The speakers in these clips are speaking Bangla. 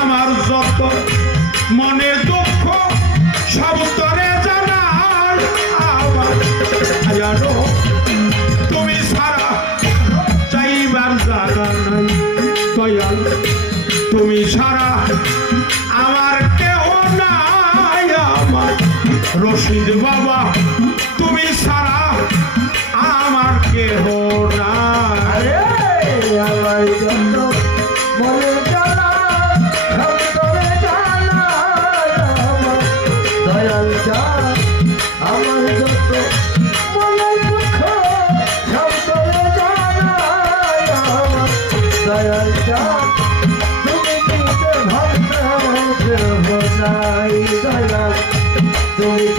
আমার যত মনের দুঃখ, সব তরে জানাই আমার জানো তুমি সারা চাইবার তুমি সারা আমার কেহ নাই, আমার রশিদ বাবা। তুমি সারা আমার কেহ নাই।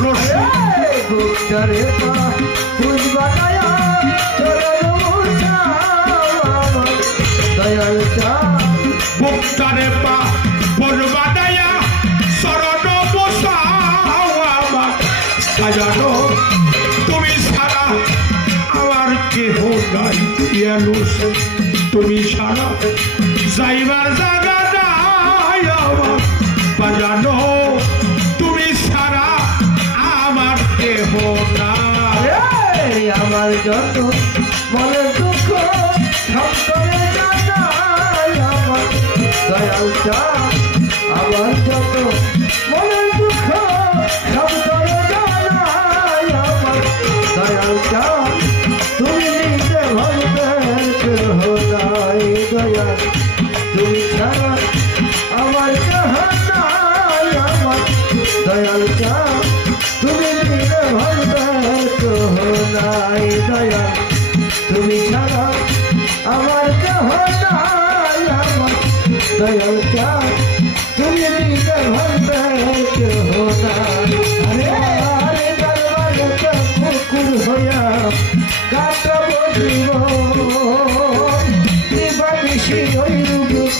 রশি এই বুকটারে পা বুঝবানায়া চরণ মুছাও আমার দয়াল চা বুকটারে পা পূর্বাদায়া শরণ বসাও আবার সাজানো, তুমি সারা আমার কেহ নাই ইয়ানুস তুমি সারা যাইবার জায়গা নাই বাজানো, তুমি সারা আমার নাই। এই আমার যত মনের দুঃখ সন্তরে জানাই আমার। দয়াল চা, আমার যত মনের দুঃখ সন্তরে জানাই আমার। দয়াল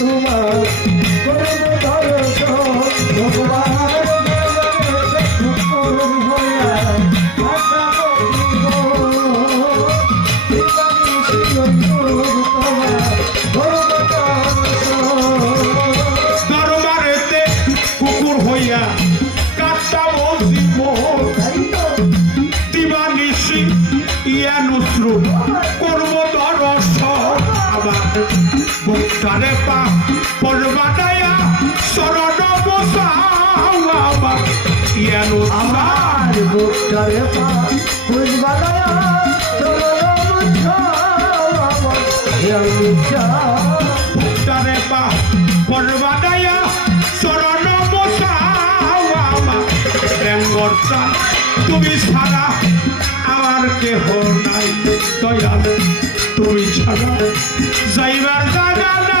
করব ভগবান দরবারে কুকুর হইয়া কাটাবো জীবন দিবানিশি ওই রূপ তোমার করব দর্শন দরবারেতে কুকুর হইয়া কাটাবো জীবন তাই তো দিবানিশি ইয়ানুসরু করব দর্শন আবার বুকটারে পা পর্বাদায়া শরণ বসাও আবার আমার বুকটারে পা মুছাও বুকটারে পা পর্বাদায়া শরণ বসাও আবার রেঙ্গরটা তুমি ছাড়া আমার কেহ নাই, দয়াল। তুমি ছাড়া যাইবার জায়গা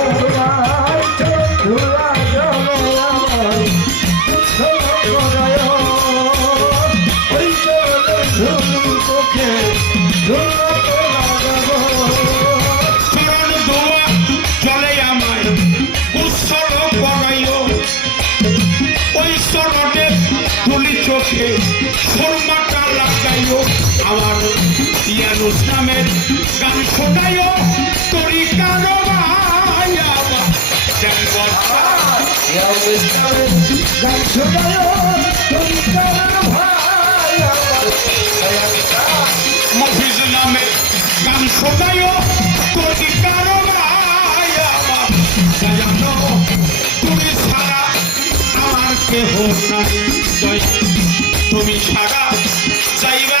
ইয়ানুস নামের গান শোনাইও তরি কারও ভাই আমার দেখব মফিজ নামে গান শোনায়ও তোর কারও তুমি ছাড়া আমার কেহ নাই। তুমি নাই আমার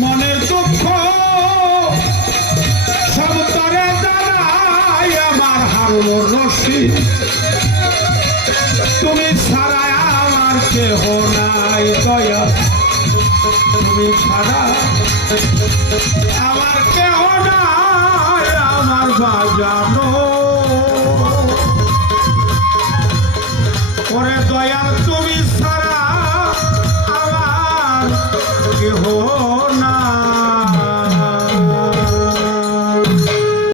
মনের দুঃখ। আমার রশি। তুমি ছাড়া আমার কেহ নাই দয়া। তুমি ছাড়া আমার কেহ নাই, আমার বাজানো